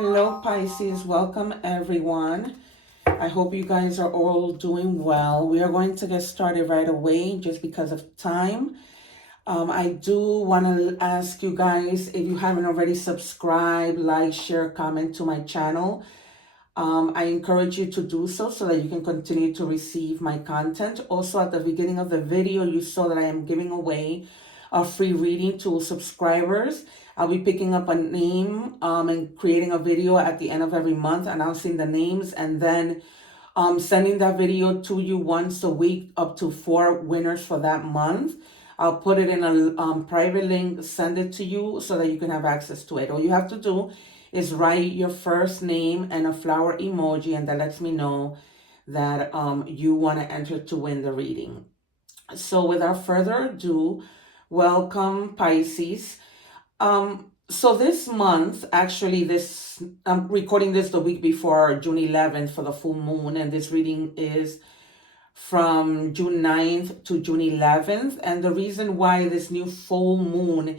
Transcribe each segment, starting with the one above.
Hello, Pisces. Welcome, everyone. I hope you guys are all doing well. We are going to get started right away just because of time. I do want to ask you guys, if you haven't already subscribed, like, share, comment to my channel. I encourage you to do so that you can continue to receive my content. Also, at the beginning of the video, you saw that I am giving away a free reading to subscribers. I'll be picking up a name and creating a video at the end of every month, announcing the names, and then sending that video to you once a week, up to 4 winners for that month. I'll put it in a private link, send it to you so that you can have access to it. All you have to do is write your first name and a flower emoji, and that lets me know that you want to enter to win the reading. So without further ado, welcome, Pisces. So this month, actually, I'm recording this the week before June 11th for the full moon, and this reading is from June 9th to June 11th. And the reason why this new full moon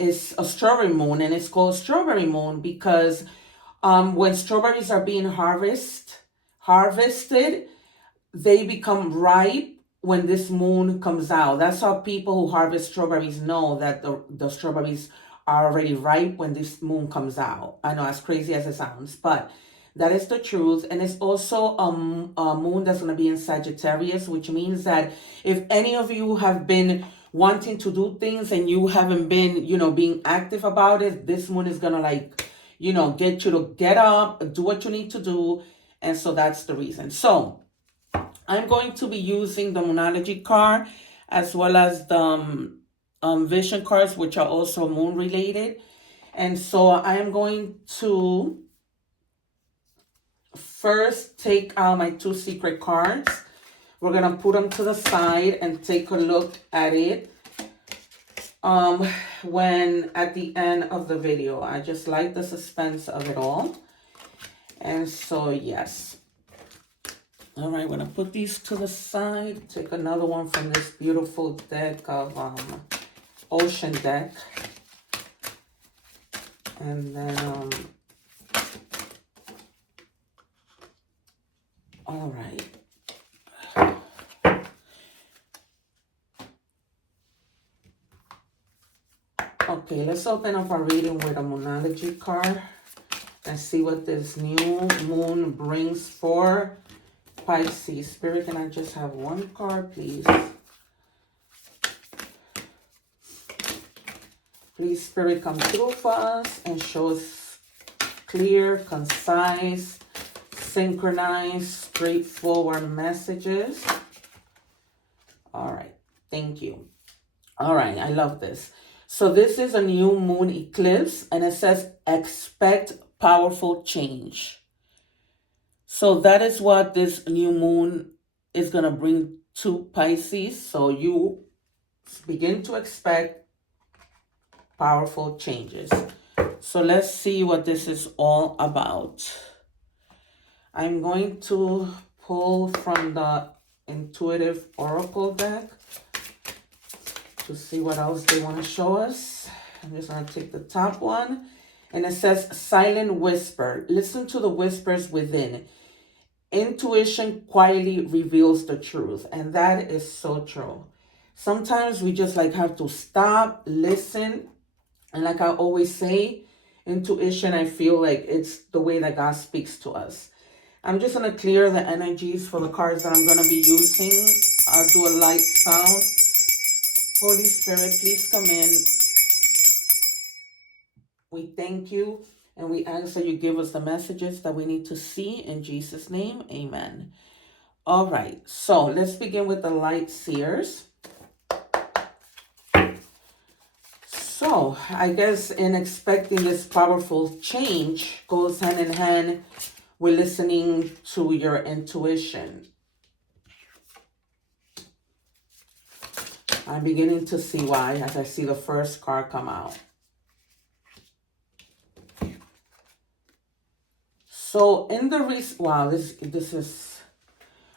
is a strawberry moon, and it's called strawberry moon because when strawberries are being harvested, they become ripe when this moon comes out. That's how people who harvest strawberries know that the strawberries are already ripe when this moon comes out. I know, as crazy as it sounds, but that is the truth. And it's also a moon that's going to be in Sagittarius, which means that if any of you have been wanting to do things and you haven't been, being active about it, this moon is going to get you to get up, do what you need to do. And so that's the reason. So I'm going to be using the Moonology card as well as the Vision cards, which are also moon related. And so I am going to first take out my 2 secret cards. We're going to put them to the side and take a look at it when at the end of the video. I just like the suspense of it all. And so, yes. All right, we're going to put these to the side. Take another one from this beautiful deck of Ocean deck. And then, all right. Okay, let's open up our reading with a Moonology card and see what this new moon brings for Pisces. Spirit, can I just have one card, please? Please, Spirit, come through for us and show us clear, concise, synchronized, straightforward messages. All right. Thank you. All right. I love this. So this is a new moon eclipse, and it says expect powerful change. So that is what this new moon is going to bring to Pisces. So you begin to expect powerful changes. So let's see what this is all about. I'm going to pull from the Intuitive Oracle deck to see what else they want to show us. I'm just going to take the top one. And it says, silent whisper. Listen to the whispers within. Intuition quietly reveals the truth. And that is so true. Sometimes we just have to stop, listen. And like I always say, intuition, I feel like it's the way that God speaks to us. I'm just going to clear the energies for the cards that I'm going to be using. I'll do a light sound. Holy Spirit, please come in. We thank you and we ask that you give us the messages that we need to see. In Jesus' name, amen. All right, so let's begin with the light seers. So I guess in expecting this powerful change goes hand in hand with listening to your intuition. I'm beginning to see why as I see the first card come out. So in the recent, wow, this is,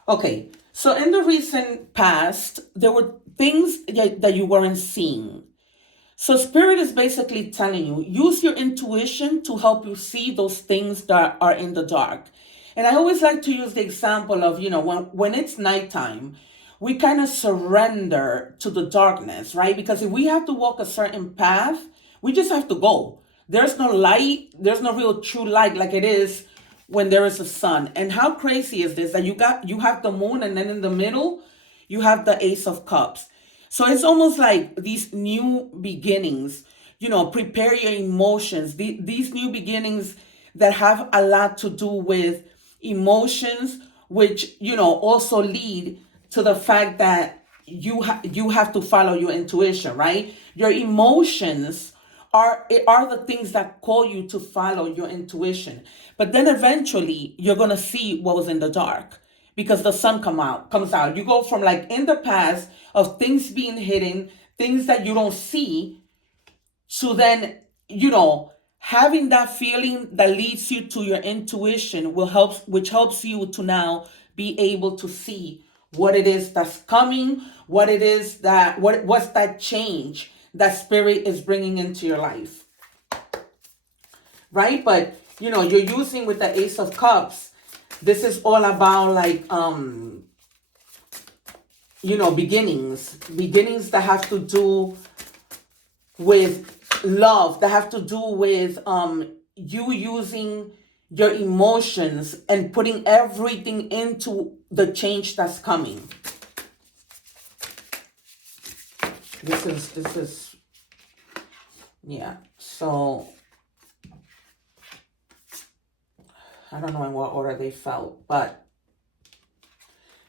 okay. So in the recent past, there were things that you weren't seeing. So Spirit is basically telling you, use your intuition to help you see those things that are in the dark. And I always like to use the example of, when it's nighttime, we kind of surrender to the darkness, right? Because if we have to walk a certain path, we just have to go. There's no light, there's no real true light like it is when there is a sun. And how crazy is this that you have the moon, and then in the middle you have the Ace of Cups. So it's almost like these new beginnings, prepare your emotions. These new beginnings that have a lot to do with emotions, which, also lead to the fact that you have to follow your intuition, right? Your emotions are the things that call you to follow your intuition. But then eventually you're going to see what was in the dark, because the sun comes out. You go from, like, in the past of things being hidden, things that you don't see, to then, having that feeling that leads you to your intuition which helps you to now be able to see what it is that's coming, what's that change that Spirit is bringing into your life, right? But, you're using with the Ace of Cups, this is all about, like, beginnings that have to do with love, that have to do with you using your emotions and putting everything into the change that's coming. This is yeah. So I don't know in what order they felt, but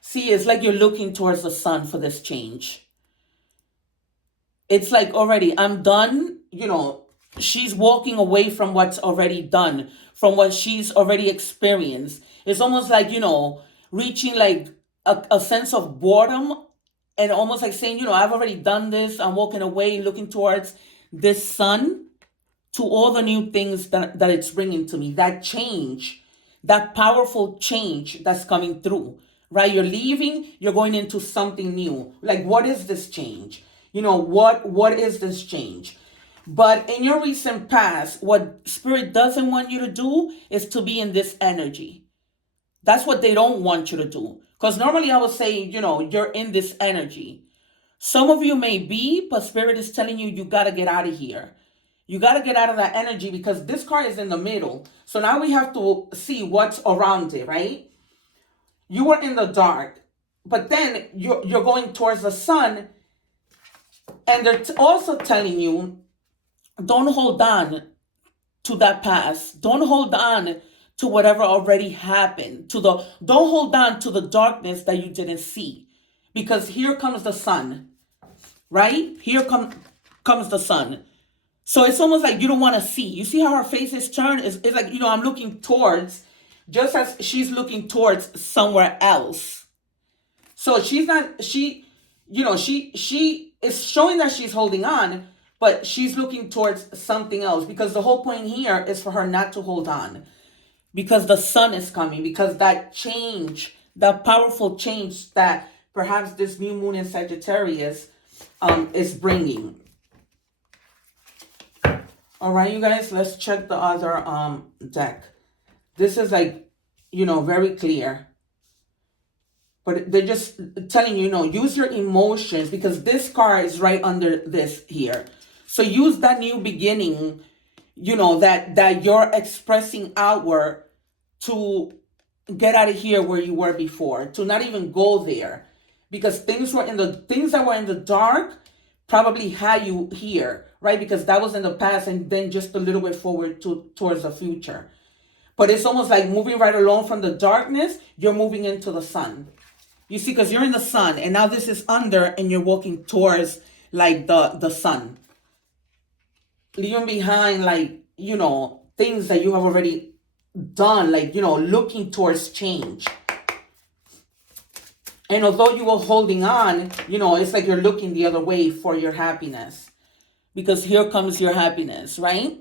see, it's like you're looking towards the sun for this change. It's like, already, I'm done. She's walking away from what's already done, from what she's already experienced. It's almost like, reaching, like, a sense of boredom, and almost like saying, I've already done this. I'm walking away, looking towards this sun, to all the new things that it's bringing to me. That change, that powerful change that's coming through, right? You're leaving, you're going into something new. Like, what is this change? What is this change? But in your recent past, what Spirit doesn't want you to do is to be in this energy. That's what they don't want you to do. Because normally I would say, you're in this energy. Some of you may be, but Spirit is telling you got to get out of here. You got to get out of that energy, because this card is in the middle. So now we have to see what's around it, right? You were in the dark, but then you're going towards the sun. And they're also telling you, don't hold on to that past. Don't hold on to whatever already happened. Don't hold on to the darkness that you didn't see. Because here comes the sun, right? Here comes the sun. So it's almost like you don't want to see. You see how her face is turned? It's like, I'm looking towards, just as she's looking towards somewhere else. So she is showing that she's holding on, but she's looking towards something else, because the whole point here is for her not to hold on, because the sun is coming, because that change, that powerful change that perhaps this new moon in Sagittarius is bringing. All right, you guys, let's check the other deck. This is, like, very clear. But they're just telling you, use your emotions, because this card is right under this here. So use that new beginning, that you're expressing outward, to get out of here where you were before, to not even go there. Because things that were in the dark probably had you here, right? Because that was in the past, and then just a little bit forward towards the future. But it's almost like moving right along from the darkness, you're moving into the sun. You see, because you're in the sun, and now this is under, and you're walking towards, like, the sun. Leaving behind, like, things that you have already done, like, looking towards change. And although you were holding on, it's like you're looking the other way for your happiness. Because here comes your happiness, right?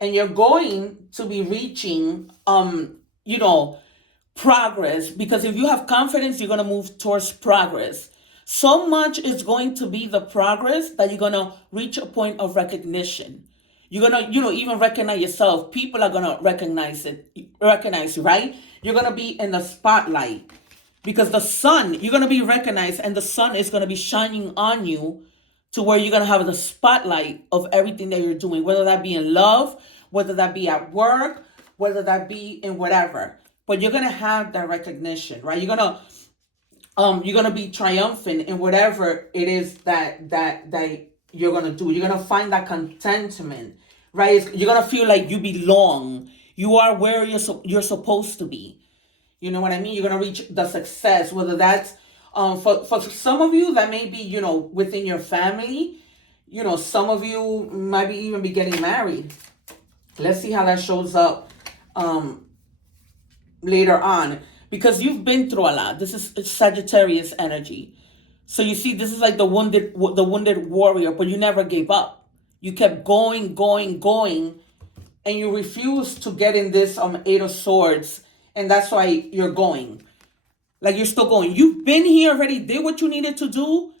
And you're going to be reaching, progress. Because if you have confidence, you're going to move towards progress. So much is going to be the progress that you're going to reach a point of recognition. You're going to, even recognize yourself. People are going to recognize you, right? You're going to be in the spotlight because the sun, you're going to be recognized, and the sun is going to be shining on you to where you're going to have the spotlight of everything that you're doing, whether that be in love, whether that be at work, whether that be in whatever. But you're going to have that recognition, right? You're gonna be triumphant in whatever it is that you're gonna do. You're gonna find that contentment, right? You're gonna feel like you belong. You are where you're supposed to be. You know what I mean? You're gonna reach the success, whether that's for some of you that may be within your family. Some of you might even be getting married. Let's see how that shows up later on, because you've been through a lot. This is Sagittarius energy. So you see, this is like the wounded warrior, but you never gave up. You kept going, and you refused to get in this Eight of Swords, and that's why you're going. Like, you're still going. You've been here already, did what you needed to do,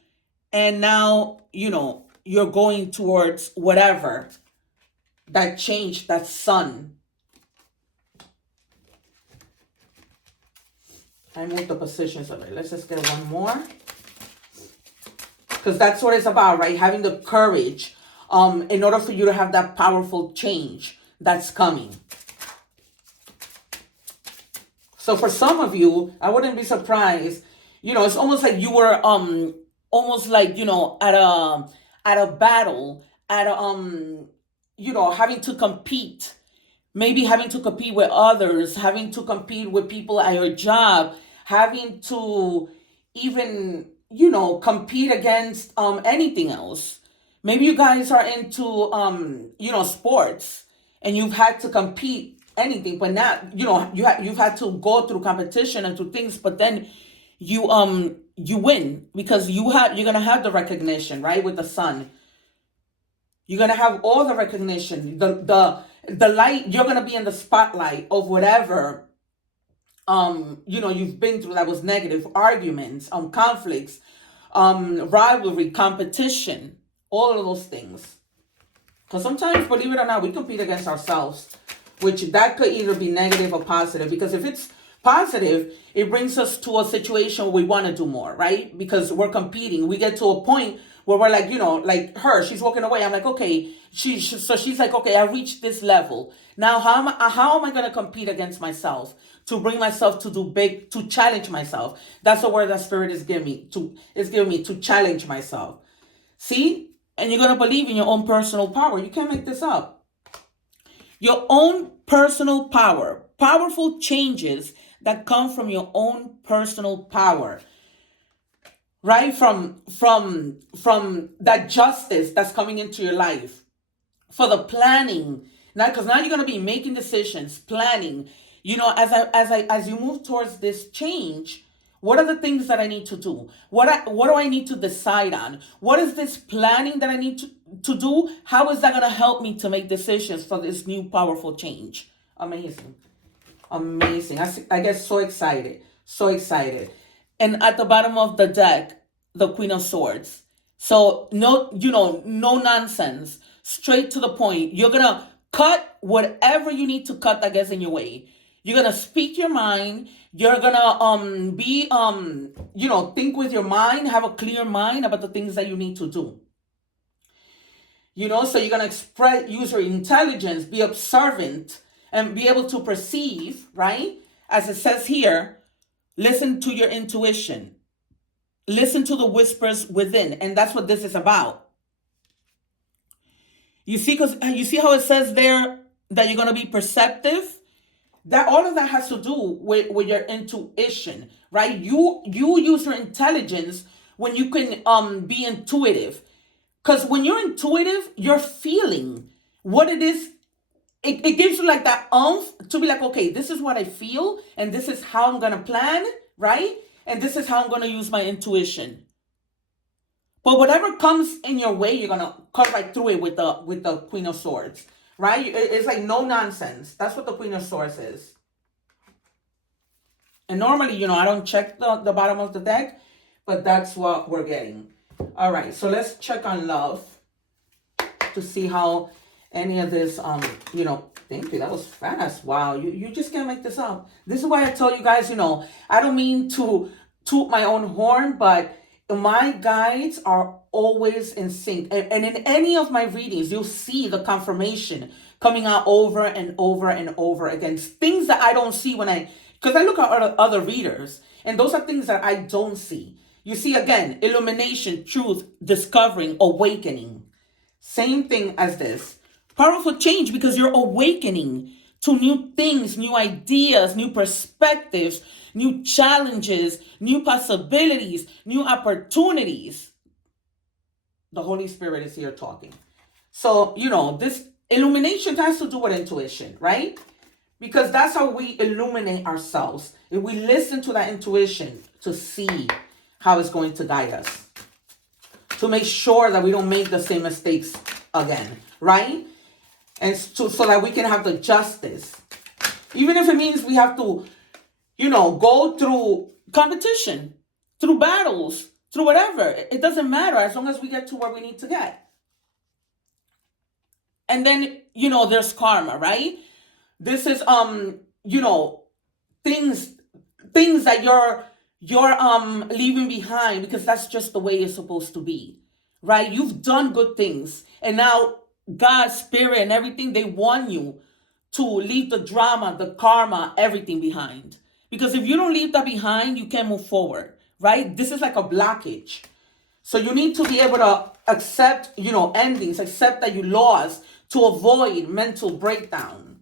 and now, you're going towards whatever. That change, that sun. I moved the positions of it. Let's just get one more. Because that's what it's about, right? Having the courage in order for you to have that powerful change that's coming. So for some of you, I wouldn't be surprised. It's almost like you were almost like, at a battle, at a having to compete. Maybe having to compete with others, having to compete with people at your job, having to even, compete against anything else. Maybe you guys are into, sports, and you've had to compete anything, but not, you've had to go through competition and through things, but then you win because you're going to have the recognition, right? With the sun. You're going to have all the recognition, the light. You're going to be in the spotlight of whatever, you've been through that was negative, arguments, conflicts, rivalry, competition, all of those things. Because sometimes, believe it or not, we compete against ourselves, which that could either be negative or positive. Because if it's positive, it brings us to a situation where we want to do more, right? Because we're competing. We get to a point where we're like, like her, she's walking away. I'm like, okay, so she's like, okay, I reached this level. Now, how am I going to compete against myself to bring myself to do big, to challenge myself? That's the word that Spirit is giving me, to challenge myself. See? And you're going to believe in your own personal power. You can't make this up. Your own personal power. Powerful changes that come from your own personal power. Right? From that justice that's coming into your life. For the planning. Now, because now you're going to be making decisions, planning. As you move towards this change, what are the things that I need to do? What do I need to decide on? What is this planning that I need to do? How is that going to help me to make decisions for this new powerful change? Amazing. I get so excited. And at the bottom of the deck, the Queen of Swords. So no nonsense. Straight to the point. You're going to cut whatever you need to cut that gets in your way. You're going to speak your mind. You're going to think with your mind, have a clear mind about the things that you need to do. So you're going to use your intelligence, be observant, and be able to perceive, right? As it says here, listen to your intuition. Listen to the whispers within. And that's what this is about. You see how it says there that you're going to be perceptive? That all of that has to do with your intuition, right? You use your intelligence when you can be intuitive. Because when you're intuitive, you're feeling what it is. It gives you like that to be like, okay, this is what I feel, and this is how I'm going to plan, right? And this is how I'm going to use my intuition. But whatever comes in your way, you're going to cut right through it with the Queen of Swords, right? It's like no nonsense. That's what the Queen of Swords is. And normally, I don't check the bottom of the deck, but that's what we're getting. All right, so let's check on love to see how any of this, thank you, that was fast. Wow, you just can't make this up. This is why I tell you guys, I don't mean to toot my own horn, but my guides are always in sync. And in any of my readings, you'll see the confirmation coming out over and over and over again. Things that I don't see because I look at other readers, and those are things that I don't see. You see, again, illumination, truth, discovering, awakening. Same thing as this. Powerful change, because you're awakening to new things, new ideas, new perspectives, new challenges, new possibilities, new opportunities. The Holy Spirit is here talking. So, this illumination has to do with intuition, right? Because that's how we illuminate ourselves. If we listen to that intuition to see how it's going to guide us, to make sure that we don't make the same mistakes again, right? And so that we can have the justice. Even if it means we have to, go through competition, through battles, through whatever. It doesn't matter as long as we get to where we need to get. And then, there's karma, right? This is, things that you're leaving behind, because that's just the way it's supposed to be, right? You've done good things, and now God's spirit and everything, they want you to leave the drama, the karma, everything behind. Because if you don't leave that behind, you can't move forward, right? This is like a blockage. So you need to be able to accept, endings, accept that you lost, to avoid mental breakdown.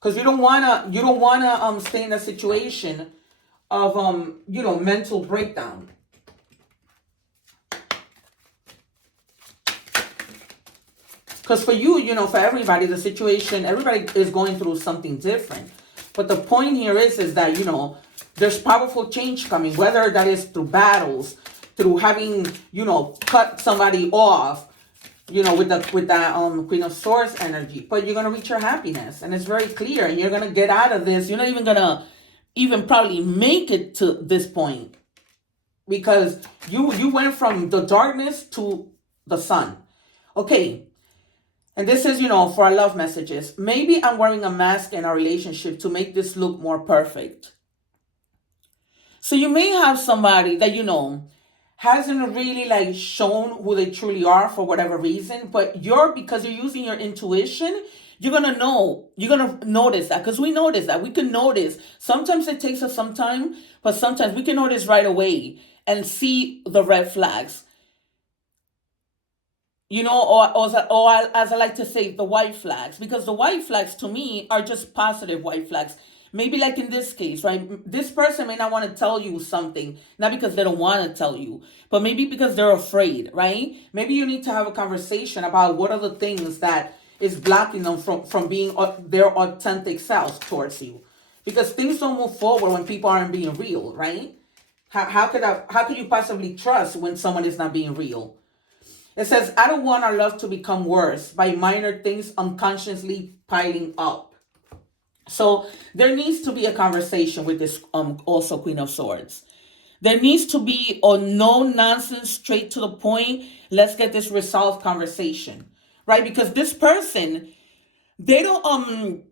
Because you don't wanna stay in a situation of mental breakdown. Because for you, for everybody, the situation, everybody is going through something different. But the point here is that, there's powerful change coming, whether that is through battles, through having, cut somebody off, with that Queen of Swords energy. But you're going to reach your happiness. And it's very clear. And you're going to get out of this. You're not even going to probably make it to this point. Because you went from the darkness to the sun. Okay. And this is, for our love messages. Maybe I'm wearing a mask in our relationship to make this look more perfect. So you may have somebody that, hasn't really shown who they truly are for whatever reason. But because you're using your intuition, you're going to notice that. Because we notice that. We can notice. Sometimes it takes us some time, but sometimes we can notice right away and see the red flags. Or as I like to say, the white flags. Because the white flags, to me, are just positive white flags. Maybe like in this case, right? This person may not want to tell you something, not because they don't want to tell you, but maybe because they're afraid, right? Maybe you need to have a conversation about what are the things that is blocking them from being their authentic selves towards you. Because things don't move forward when people aren't being real, right? How could you possibly trust when someone is not being real? It says, I don't want our love to become worse by minor things unconsciously piling up. So there needs to be a conversation with this also Queen of Swords. There needs to be a no nonsense, straight to the point. Let's get this resolved conversation, right? Because this person, they don't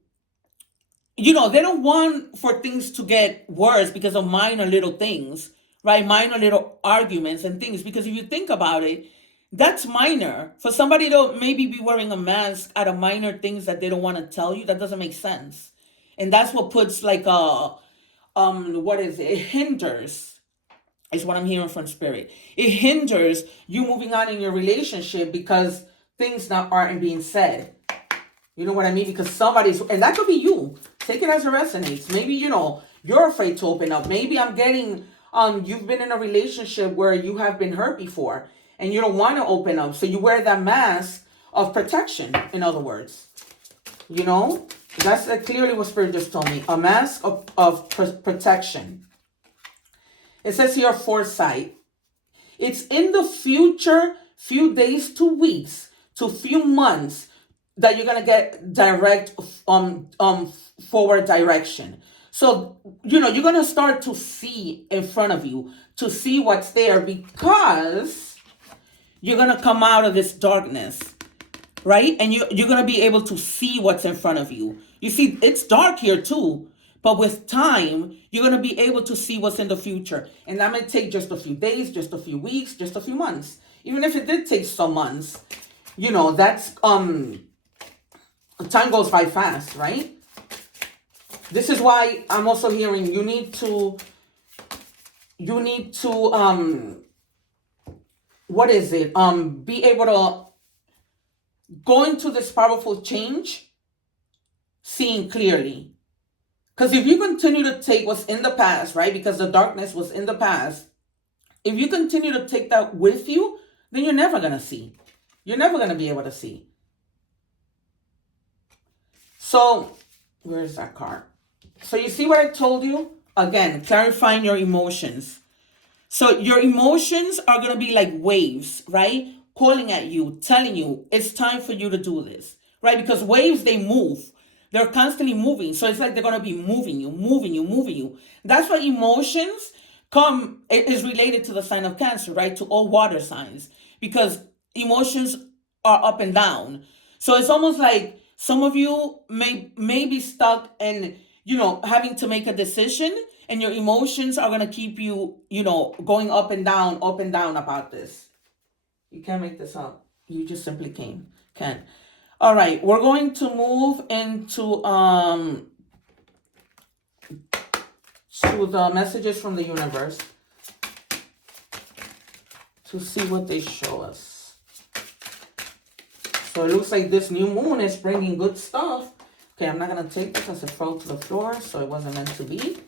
they don't want for things to get worse because of minor little things, right? Minor little arguments and things. Because if you think about it, that's minor. For somebody to maybe be wearing a mask out of minor things that they don't want to tell you, that doesn't make sense. And that's what puts it hinders, is what I'm hearing from spirit. It hinders you moving on in your relationship because things aren't being said. You know what I mean? Because and that could be you. Take it as it resonates. Maybe, you're afraid to open up. Maybe I'm getting, you've been in a relationship where you have been hurt before and you don't want to open up. So you wear that mask of protection, in other words. That's clearly what Spirit just told me. A mask of protection. It says here, foresight. It's in the future, few days to weeks to few months that you're going to get direct forward direction. So, you're going to start to see in front of you, to see what's there, because you're going to come out of this darkness, right? And you're going to be able to see what's in front of you. You see, it's dark here too, but with time, you're going to be able to see what's in the future. And that may take just a few days, just a few weeks, just a few months. Even if it did take some months, that's, time goes by fast, right? This is why I'm also hearing you need to, what is it? Be able to go into this powerful change, seeing clearly. Because if you continue to take what's in the past, right? Because the darkness was in the past. If you continue to take that with you, then you're never going to see. You're never going to be able to see. So, where's that card? So you see what I told you? Again, clarifying your emotions. So your emotions are going to be like waves, right? Calling at you, telling you it's time for you to do this, right? Because waves, they move. They're constantly moving. So it's like they're going to be moving you, moving you, moving you. That's why emotions is related to the sign of Cancer, right? To all water signs, because emotions are up and down. So it's almost like some of you may be stuck in, having to make a decision, and your emotions are going to keep you, going up and down about this. You can't make this up. You just simply can't. All right, we're going to move into to the messages from the universe to see what they show us. So it looks like this new moon is bringing good stuff. Okay, I'm not going to take this as it fell to the floor, so it wasn't meant to be.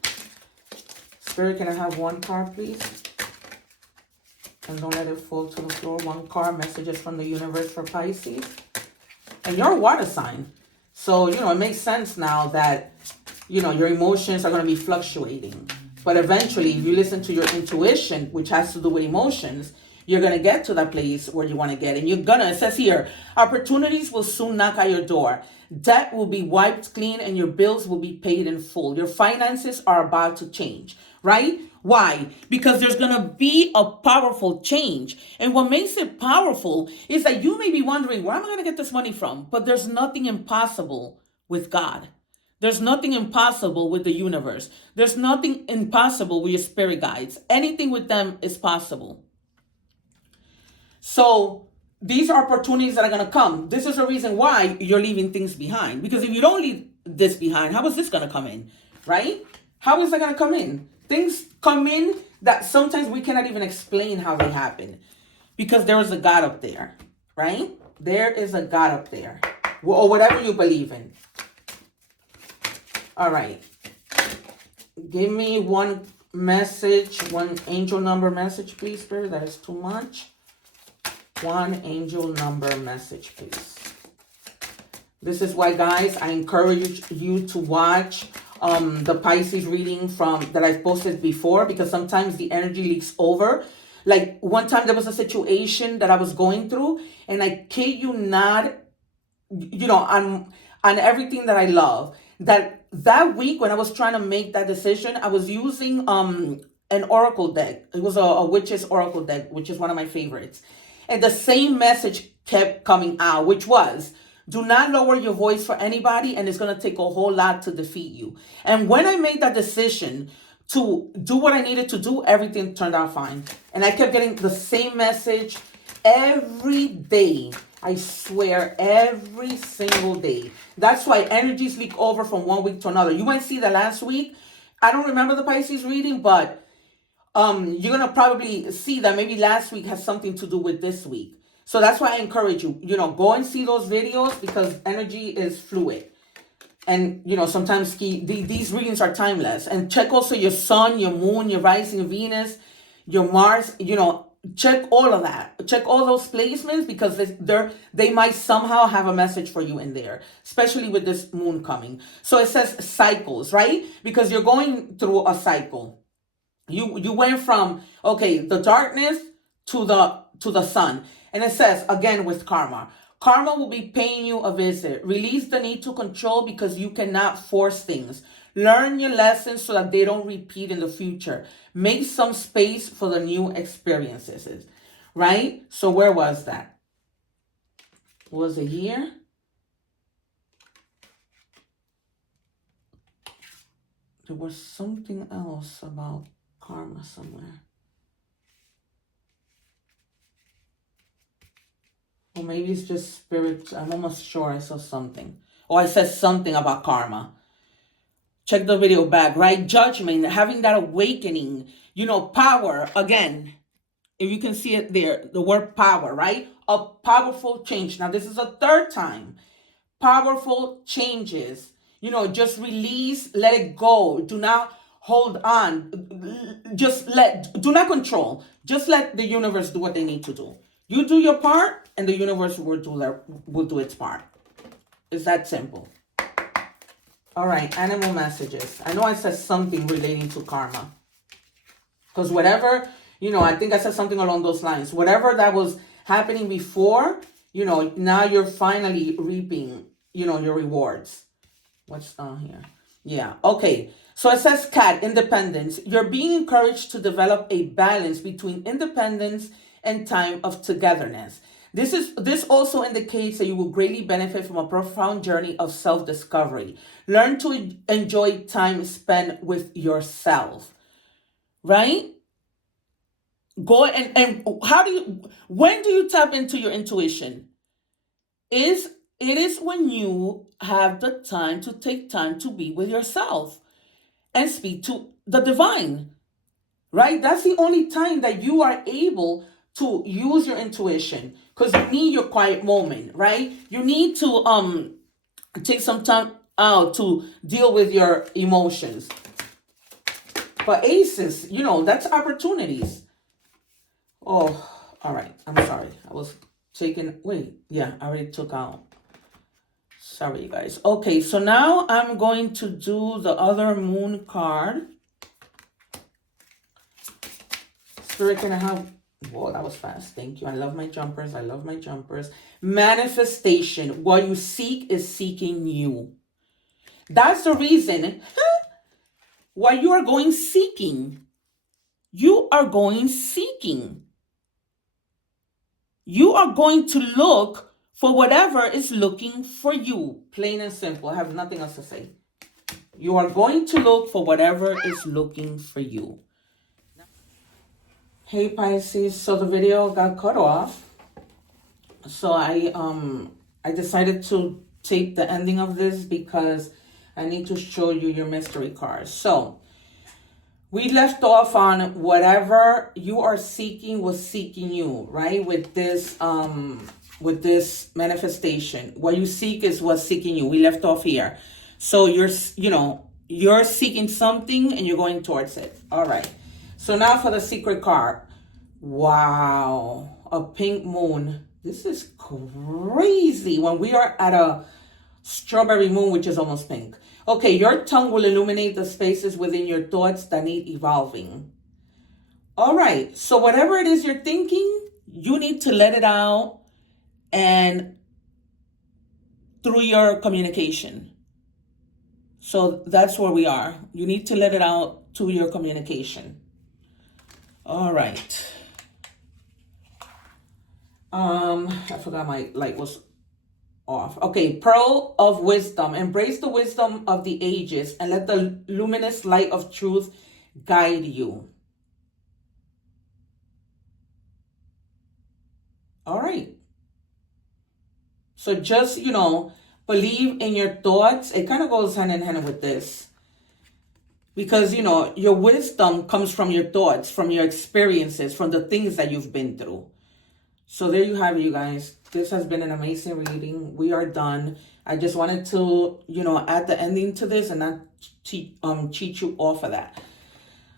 Spirit, can I have one card, please? And don't let it fall to the floor. One card, messages from the universe for Pisces. And you're a water sign. So, it makes sense now that, your emotions are going to be fluctuating. But eventually, if you listen to your intuition, which has to do with emotions, you're going to get to that place where you want to get. And it says here, opportunities will soon knock at your door. Debt will be wiped clean and your bills will be paid in full. Your finances are about to change, right? Why? Because there's going to be a powerful change. And what makes it powerful is that you may be wondering, where am I going to get this money from? But there's nothing impossible with God. There's nothing impossible with the universe. There's nothing impossible with your spirit guides. Anything with them is possible. So these are opportunities that are going to come. This is the reason why you're leaving things behind. Because if you don't leave this behind, how is this going to come in? Right? How is that going to come in? Things come in that sometimes we cannot even explain how they happen. Because there is a God up there. Right? There is a God up there. Or whatever you believe in. All right. Give me one message, one angel number message, please, Spirit. That is too much. One angel number message, please. This is why, guys, I encourage you to watch the Pisces reading that I've posted before, because sometimes the energy leaks over. Like one time there was a situation that I was going through, and I kid you not, on everything that I love, that week when I was trying to make that decision, I was using an oracle deck. It was a witch's oracle deck, which is one of my favorites. And the same message kept coming out, which was, do not lower your voice for anybody, and it's going to take a whole lot to defeat you. And when I made that decision to do what I needed to do, everything turned out fine. And I kept getting the same message every day. I swear, every single day. That's why energies leak over from one week to another. You might see that last week. I don't remember the Pisces reading, but you're going to probably see that maybe last week has something to do with this week. So that's why I encourage you, go and see those videos, because energy is fluid. And, sometimes these readings are timeless. And check also your sun, your moon, your rising Venus, your Mars, check all of that. Check all those placements, because they might somehow have a message for you in there, especially with this moon coming. So it says cycles, right? Because you're going through a cycle. You went from, the darkness to the sun. And it says, again, with karma. Karma will be paying you a visit. Release the need to control, because you cannot force things. Learn your lessons so that they don't repeat in the future. Make some space for the new experiences, right? So where was that? Was it here? There was something else about karma somewhere. Or maybe it's just spirit. I'm almost sure I saw something. Or I said something about karma. Check the video back, right? Judgment, having that awakening, power. Again, if you can see it there, the word power, right? A powerful change. Now, this is a third time. Powerful changes. Just release, let it go. Do not hold on. Do not control. Just let the universe do what they need to do. You do your part, and the universe will do its part. It's that simple. All right, animal messages. I know I said something relating to karma. Because whatever, I think I said something along those lines. Whatever that was happening before, now you're finally reaping, your rewards. What's on here? Yeah, okay. So it says cat, independence. You're being encouraged to develop a balance between independence and time of togetherness. This also indicates that you will greatly benefit from a profound journey of self-discovery. Learn to enjoy time spent with yourself. Right? Go and when do you tap into your intuition? It is when you have the time to take time to be with yourself and speak to the divine, right? That's the only time that you are able to use your intuition, because you need your quiet moment, right? You need to take some time out to deal with your emotions. But aces, that's opportunities. Oh, all right. I'm sorry. I was taking, wait, yeah, I already took out. Sorry, you guys. Okay, so now I'm going to do the other moon card. Spirit, can I have, whoa, that was fast. Thank you. I love my jumpers. I love my jumpers. Manifestation. What you seek is seeking you. That's the reason why you are going seeking. You are going seeking. You are going to look for whatever is looking for you. Plain and simple. I have nothing else to say. You are going to look for whatever is looking for you. Hey Pisces, so the video got cut off. So I decided to tape the ending of this because I need to show you your mystery cards. So we left off on whatever you are seeking was seeking you, right? With this manifestation. What you seek is what's seeking you. We left off here. So you're seeking something and you're going towards it. All right. So now for the secret card. Wow. A pink moon. This is crazy. When we are at a strawberry moon, which is almost pink. Okay, your tongue will illuminate the spaces within your thoughts that need evolving. All right, so whatever it is you're thinking, you need to let it out and through your communication. So that's where we are. You need to let it out to your communication. All right. I forgot my light was off. Okay, pearl of wisdom. Embrace the wisdom of the ages and let the luminous light of truth guide you. All right. So just, believe in your thoughts. It kind of goes hand in hand with this. Because, your wisdom comes from your thoughts, from your experiences, from the things that you've been through. So there you have it, you guys. This has been an amazing reading. We are done. I just wanted to, add the ending to this and not cheat you off of that.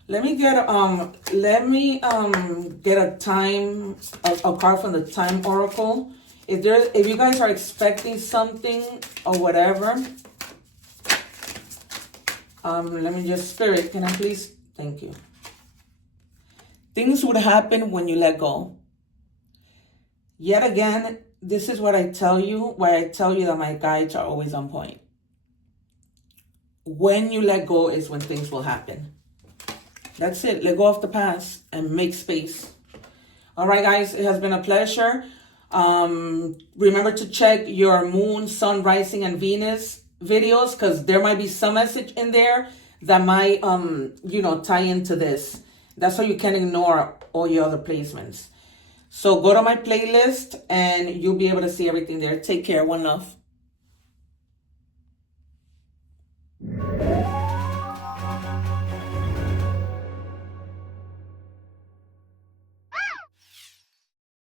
Let me get a card from the Time Oracle. If you guys are expecting something or whatever, let me just, Spirit, can I please? Thank you. Things would happen when you let go. Yet again, this is what I tell you, why I tell you that my guides are always on point. when you let go is when things will happen. That's it. Let go of the past and make space. All right, guys, it has been a pleasure. Remember to check your moon, sun, rising, and Venus videos, because there might be some message in there that might, tie into this. That's why you can ignore all your other placements. So go to my playlist and you'll be able to see everything there. Take care. One love.